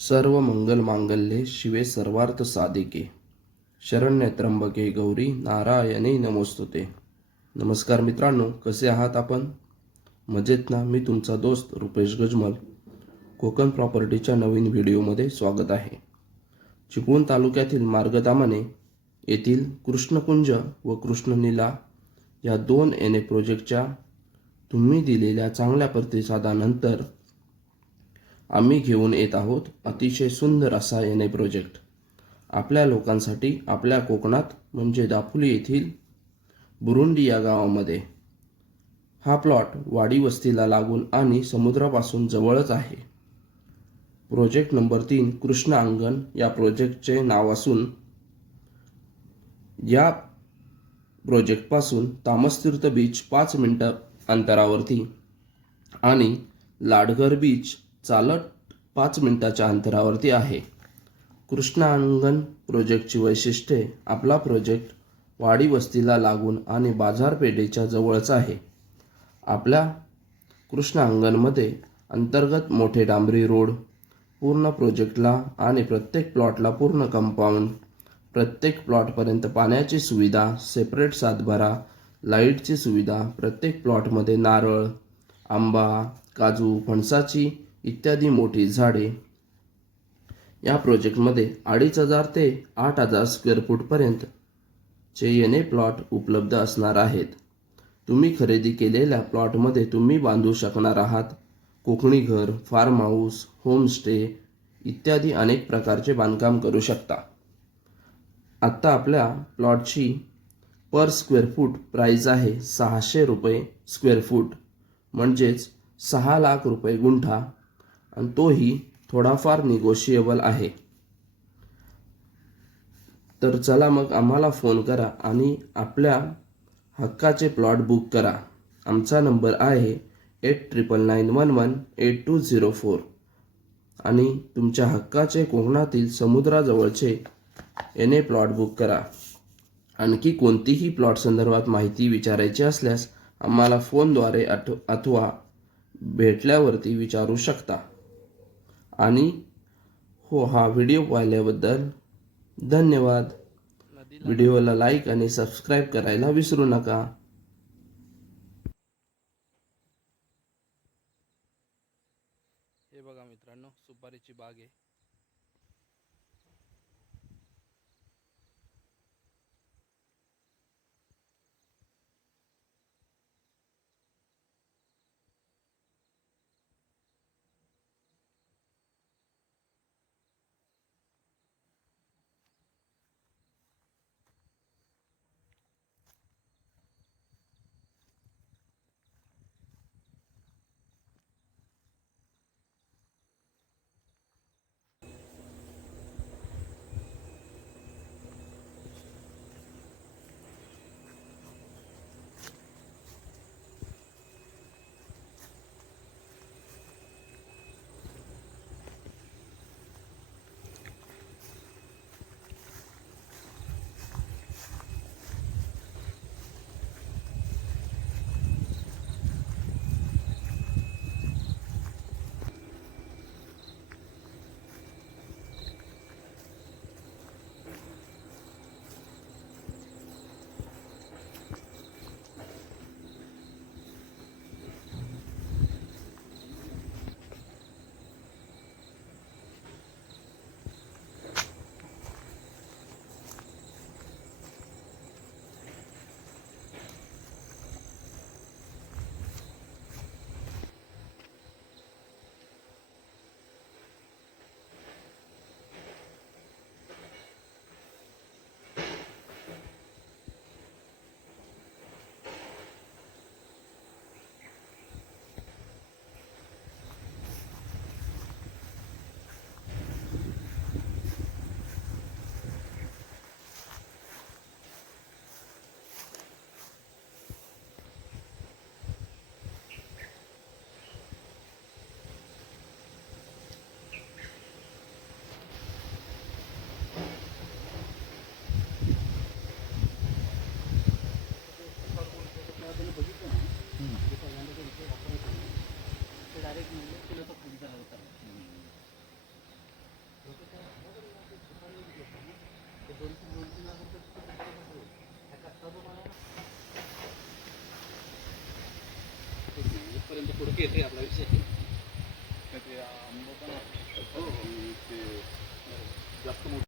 सर्व मंगल मांगल्ये शिवे सर्वार्थ साधिके शरण्य त्र्यंबके गौरी नारायणी नमोस्तुते. नमस्कार मित्रांनो, कसे आहात आपण? मजेत ना? मी तुमचा दोस्त रुपेश गजमल कोकण प्रॉपर्टीच्या नवीन व्हिडिओमध्ये स्वागत आहे. चिपळूण तालुक्यातील मार्गदामणे येथील कृष्णकुंज व कृष्णनीला या 2 एन प्रोजेक्टच्या तुम्ही दिलेल्या चांगल्या प्रतिसादानंतर आम्ही घेऊन येत आहोत अतिशय सुंदर असा एन प्रोजेक्ट आपल्या लोकांसाठी. आपल्या कोकणात म्हणजे दापोली येथील बुरुंडी या गावामध्ये हा प्लॉट वाडी वस्तीला लागून आणि समुद्रापासून जवळच आहे. प्रोजेक्ट नंबर 3 कृष्ण अंगण या प्रोजेक्टचे नाव असून या प्रोजेक्टपासून तामसतीर्थ बीच 5 मिनिटं अंतरावरती आणि लाडघर बीच चालत 5 मिनिटाच्या अंतरावरती आहे. कृष्ण अंगण प्रोजेक्टची वैशिष्ट्ये: आपला प्रोजेक्ट वाडी वस्तीला लागून आणि बाजारपेठेच्या जवळच आहे. आपल्या कृष्ण अंगणमध्ये अंतर्गत मोठे डांबरी रोड पूर्ण प्रोजेक्टला आणि प्रत्येक प्लॉटला पूर्ण कंपाऊंड, प्रत्येक प्लॉटपर्यंत पाण्याची सुविधा, सेपरेट सातबारा, लाईटची सुविधा, प्रत्येक प्लॉटमध्ये नारळ, आंबा, काजू, फणसाची इत्यादी मोठी झाडे. या प्रोजेक्टमध्ये 2500 ते 8000 स्क्वेअर फूटपर्यंतचे एन प्लॉट उपलब्ध असणार आहेत. तुम्ही खरेदी केलेल्या प्लॉटमध्ये तुम्ही बांधू शकणार आहात कोकणी घर, फार्म हाऊस, होमस्टे इत्यादी अनेक प्रकारचे बांधकाम करू शकता. आत्ता आपल्या प्लॉटची पर स्क्वेअर फूट प्राईस आहे 600 रुपये स्क्वेअर फूट, म्हणजेच 6 लाख रुपये गुंठा, आणि तोही थोडाफार निगोशिएबल आहे. तर चला मग आम्हाला फोन करा आणि आपल्या हक्काचे प्लॉट बुक करा. आमचा नंबर आहे 8999118204 आणि तुमच्या हक्काचे कोकणातील समुद्राजवळचे एन प्लॉट बुक करा. आणखी कोणतीही प्लॉट संदर्भात माहिती विचारायची असल्यास आम्हाला फोनद्वारे अथवा भेटल्यावरती विचारू शकता. आणि हो, हा व्हिडिओ पाहिल्याबद्दल धन्यवाद. व्हिडिओला लाईक आणि सबस्क्राईब करायला विसरू नका. हे बघा मित्रांनो, सुपारीची बाग आहे. थोडं येते आपला विषय ते आंबा पण आहे. ते जास्त मोठं